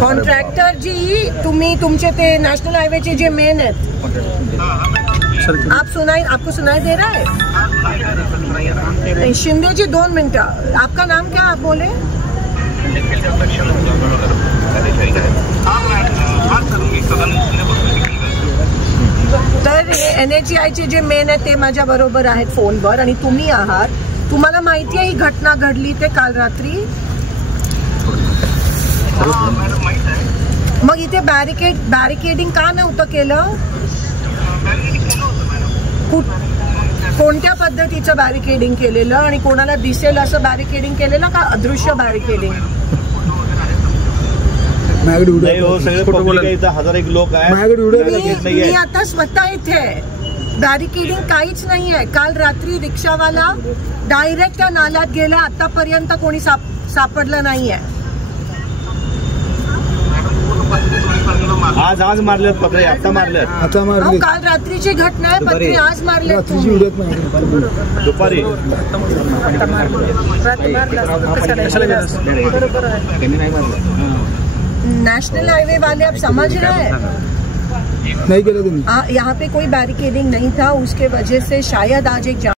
Contractor जी तुम्ही तुमचे ते नॅशनल हायवेचे जे मेन आहेत, आपको सुनाई दे रहा है? शिंदे जी 2 मिनटं. आपका नाम क्या आप बोले? तर NHAI चे जे मेन आहेत ते माझ्या बरोबर आहेत फोनवर आणि तुम्ही आहात. तुम्हाला माहिती आहे ही घटना घडली ते काल रात्री? मग इथे बॅरिकेडिंग का नव्हतं केलं? कोणत्या पद्धतीचं बॅरिकेडिंग केलेलं आणि कोणाला दिसेल असं बॅरिकेडिंग केलेलं का अदृश्य बॅरिकेडिंग? लोक आहेत. मी आता स्वतः इथे बॅरिकेडिंग काहीच नाही आहे. काल रात्री रिक्षावाला डायरेक्ट त्या नाल्यात गेला. आतापर्यंत कोणी सापडलं नाहीये. आज मारले पत्रे, आता मारले. काल रात्रीची घटना आहे. पत्रे आज मारले दुपारी. नेशनल हाईवे वाले अब समझ रहे हैं नहीं किया तुमने? यहाँ पे कोई बैरिकेडिंग नहीं था, उसके वजह से शायद आज एक